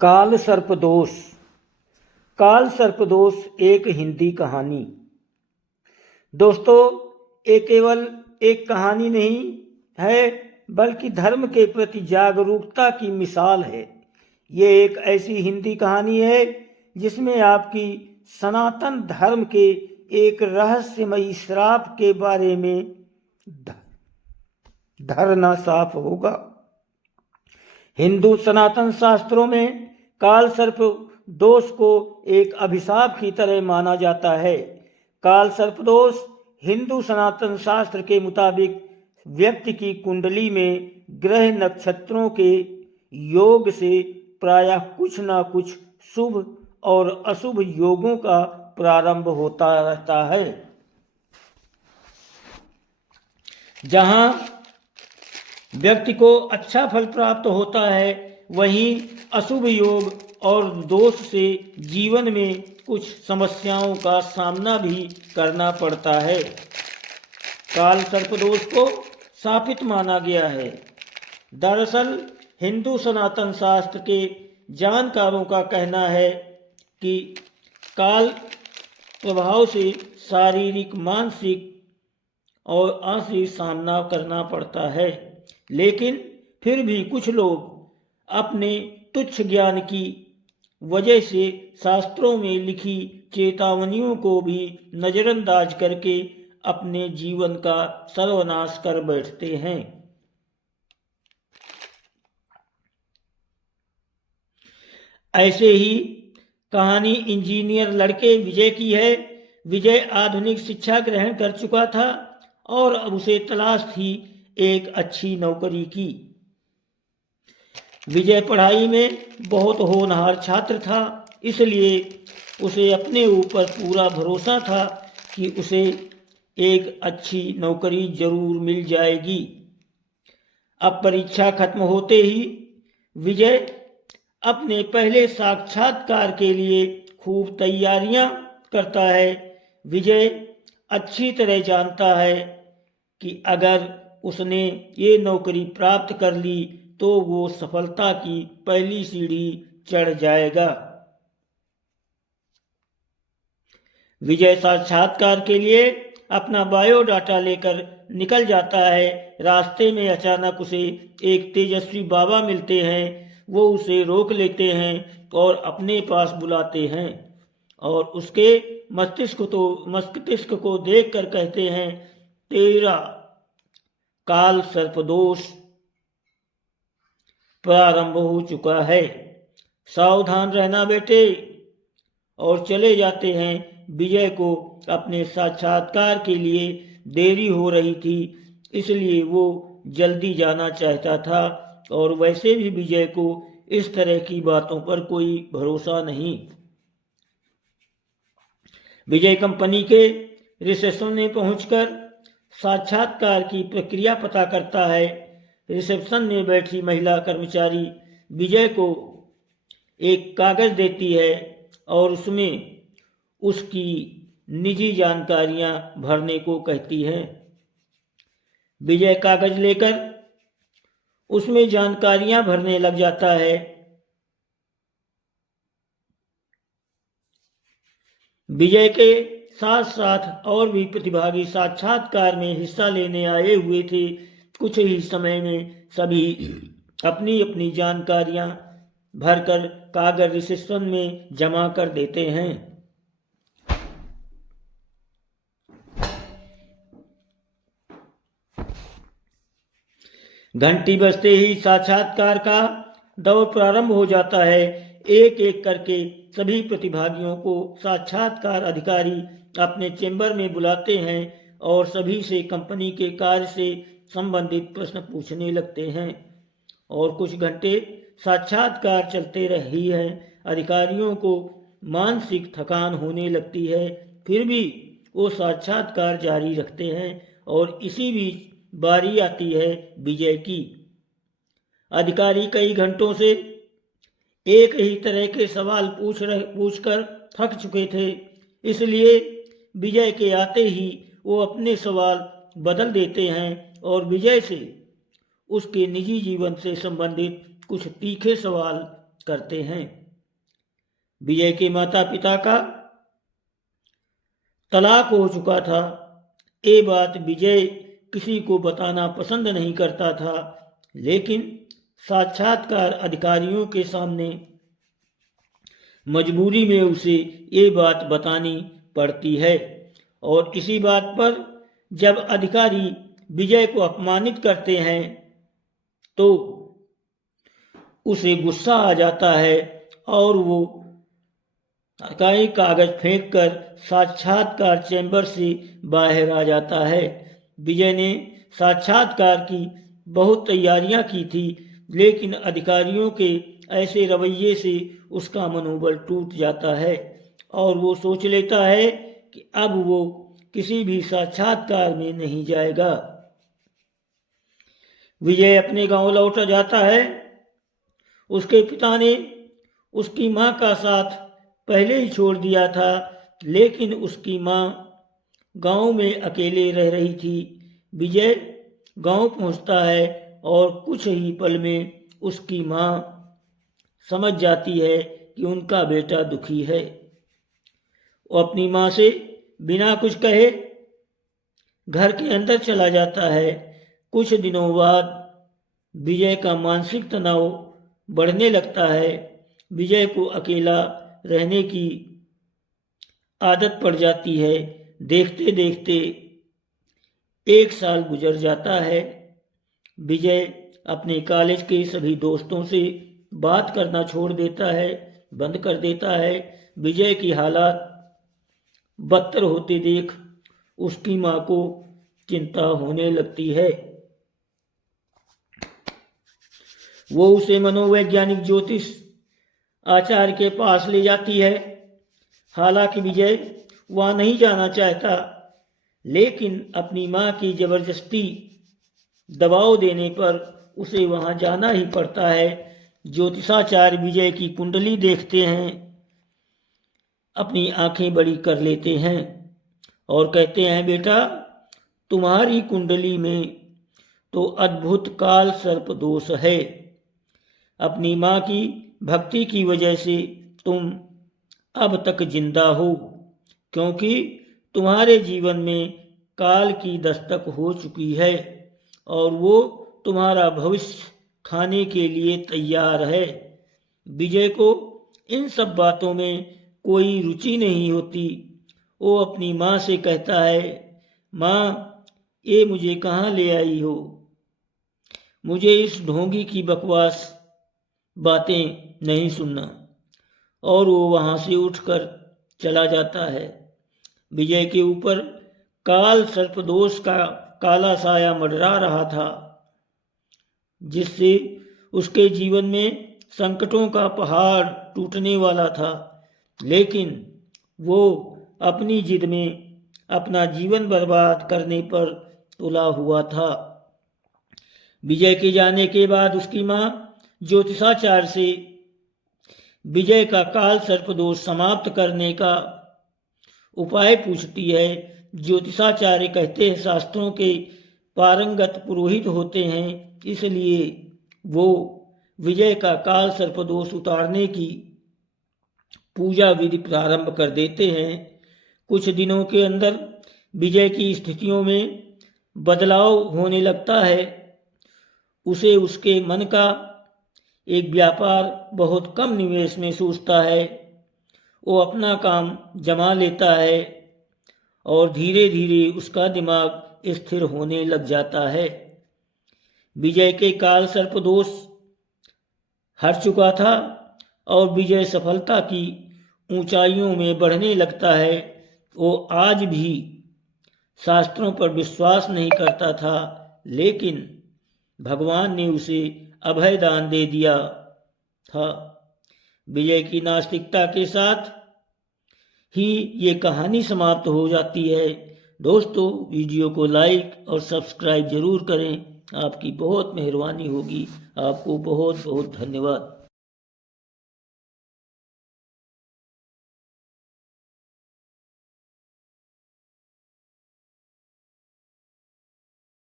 काल सर्पदोष। काल सर्पदोष एक हिंदी कहानी। दोस्तों, ये केवल एक कहानी नहीं है बल्कि धर्म के प्रति जागरूकता की मिसाल है। ये एक ऐसी हिंदी कहानी है जिसमें आपकी सनातन धर्म के एक रहस्यमयी श्राप के बारे में धरना साफ होगा। हिंदू सनातन शास्त्रों में काल सर्प दोष को एक अभिशाप की तरह माना जाता है। काल सर्प दोष हिंदू सनातन शास्त्र के मुताबिक व्यक्ति की कुंडली में ग्रह नक्षत्रों के योग से प्रायः कुछ न कुछ शुभ और अशुभ योगों का प्रारंभ होता रहता है। जहाँ व्यक्ति को अच्छा फल प्राप्त होता है, वहीं अशुभ योग और दोष से जीवन में कुछ समस्याओं का सामना भी करना पड़ता है। काल सर्पदोष को शापित माना गया है। दरअसल हिंदू सनातन शास्त्र के जानकारों का कहना है कि काल प्रभाव से शारीरिक, मानसिक और आर्थिक सामना करना पड़ता है, लेकिन फिर भी कुछ लोग अपने तुच्छ ज्ञान की वजह से शास्त्रों में लिखी चेतावनियों को भी नज़रअंदाज करके अपने जीवन का सर्वनाश कर बैठते हैं। ऐसे ही कहानी इंजीनियर लड़के विजय की है। विजय आधुनिक शिक्षा ग्रहण कर चुका था और अब उसे तलाश थी एक अच्छी नौकरी की। विजय पढ़ाई में बहुत होनहार छात्र था, इसलिए उसे अपने ऊपर पूरा भरोसा था कि उसे एक अच्छी नौकरी जरूर मिल जाएगी। अब परीक्षा खत्म होते ही विजय अपने पहले साक्षात्कार के लिए खूब तैयारियां करता है। विजय अच्छी तरह जानता है कि अगर उसने ये नौकरी प्राप्त कर ली तो वो सफलता की पहली सीढ़ी चढ़ जाएगा। विजय साक्षात्कार के लिए अपना बायोडाटा लेकर निकल जाता है। रास्ते में अचानक उसे एक तेजस्वी बाबा मिलते हैं। वो उसे रोक लेते हैं और अपने पास बुलाते हैं और उसके मस्तिष्क को देखकर कहते हैं, तेरा काल सर्पदोष प्रारंभ हो चुका है, सावधान रहना बेटे। और चले जाते हैं। विजय को अपने साक्षात्कार के लिए देरी हो रही थी, इसलिए वो जल्दी जाना चाहता था और वैसे भी विजय को इस तरह की बातों पर कोई भरोसा नहीं। विजय कंपनी के रिसेप्शन में पहुंचकर साक्षात्कार की प्रक्रिया पता करता है। रिसेप्शन में बैठी महिला कर्मचारी विजय को एक कागज देती है और उसमें उसकी निजी जानकारियां भरने को कहती है। विजय कागज लेकर उसमें जानकारियां भरने लग जाता है। विजय के साथ साथ और भी प्रतिभागी साक्षात्कार में हिस्सा लेने आए हुए थे। कुछ ही समय में सभी अपनी अपनी जानकारियां भरकर कागज रिसेप्शन में जमा कर देते हैं। घंटी बजते ही साक्षात्कार का दौर प्रारंभ हो जाता है। एक एक करके सभी प्रतिभागियों को साक्षात्कार अधिकारी अपने चेंबर में बुलाते हैं और सभी से कंपनी के कार्य से संबंधित प्रश्न पूछने लगते हैं। और कुछ घंटे साक्षात्कार चलते रही है। अधिकारियों को मानसिक थकान होने लगती है, फिर भी वो साक्षात्कार जारी रखते हैं और इसी बीच बारी आती है विजय की। अधिकारी कई घंटों से एक ही तरह के सवाल पूछकर थक चुके थे, इसलिए विजय के आते ही वो अपने सवाल बदल देते हैं और विजय से उसके निजी जीवन से संबंधित कुछ तीखे सवाल करते हैं। विजय के माता पिता का तलाक हो चुका था। ये बात विजय किसी को बताना पसंद नहीं करता था, लेकिन साक्षात्कार अधिकारियों के सामने मजबूरी में उसे ये बात बतानी पड़ती है। और इसी बात पर जब अधिकारी विजय को अपमानित करते हैं तो उसे गुस्सा आ जाता है और वो कई कागज फेंककर साक्षात्कार चैम्बर से बाहर आ जाता है। विजय ने साक्षात्कार की बहुत तैयारियां की थी, लेकिन अधिकारियों के ऐसे रवैये से उसका मनोबल टूट जाता है और वो सोच लेता है कि अब वो किसी भी साक्षात्कार में नहीं जाएगा। विजय अपने गांव लौट जाता है। उसके पिता ने उसकी मां का साथ पहले ही छोड़ दिया था, लेकिन उसकी मां गांव में अकेले रह रही थी। विजय गांव पहुंचता है और कुछ ही पल में उसकी मां समझ जाती है कि उनका बेटा दुखी है। वो अपनी मां से बिना कुछ कहे घर के अंदर चला जाता है। कुछ दिनों बाद विजय का मानसिक तनाव बढ़ने लगता है। विजय को अकेला रहने की आदत पड़ जाती है। देखते देखते 1 साल गुजर जाता है। विजय अपने कॉलेज के सभी दोस्तों से बात करना छोड़ देता है, बंद कर देता है। विजय की हालात बदतर होते देख उसकी मां को चिंता होने लगती है। वो उसे मनोवैज्ञानिक ज्योतिष आचार्य के पास ले जाती है। हालांकि विजय वहां नहीं जाना चाहता, लेकिन अपनी मां की जबरदस्ती दबाव देने पर उसे वहां जाना ही पड़ता है। ज्योतिषाचार्य विजय की कुंडली देखते हैं, अपनी आंखें बड़ी कर लेते हैं और कहते हैं, बेटा तुम्हारी कुंडली में तो अद्भुत काल सर्प दोष है। अपनी मां की भक्ति की वजह से तुम अब तक जिंदा हो, क्योंकि तुम्हारे जीवन में काल की दस्तक हो चुकी है और वो तुम्हारा भविष्य खाने के लिए तैयार है। विजय को इन सब बातों में कोई रुचि नहीं होती। वो अपनी माँ से कहता है, माँ ये मुझे कहाँ ले आई हो? मुझे इस ढोंगी की बकवास बातें नहीं सुनना। और वो वहाँ से उठकर चला जाता है। विजय के ऊपर काल सर्पदोष का काला साया मंडरा रहा था, जिससे उसके जीवन में संकटों का पहाड़ टूटने वाला था। लेकिन वो अपनी जिद में अपना जीवन बर्बाद करने पर तुला हुआ था। विजय के जाने के बाद उसकी मां ज्योतिषाचार्य से विजय का काल सर्पदोष समाप्त करने का उपाय पूछती है। ज्योतिषाचार्य कहते हैं, शास्त्रों के पारंगत पुरोहित होते हैं, इसलिए वो विजय का काल सर्पदोष उतारने की पूजा विधि प्रारंभ कर देते हैं। कुछ दिनों के अंदर विजय की स्थितियों में बदलाव होने लगता है। उसे उसके मन का एक व्यापार बहुत कम निवेश में सूझता है। वो अपना काम जमा लेता है और धीरे धीरे उसका दिमाग स्थिर होने लग जाता है। विजय के काल सर्पदोष हट चुका था और विजय सफलता की ऊंचाइयों में बढ़ने लगता है। वो आज भी शास्त्रों पर विश्वास नहीं करता था, लेकिन भगवान ने उसे अभय दान दे दिया था। विजय की नास्तिकता के साथ ही ये कहानी समाप्त हो जाती है। दोस्तों, वीडियो को लाइक और सब्सक्राइब जरूर करें। आपकी बहुत मेहरबानी होगी। आपको बहुत बहुत धन्यवाद।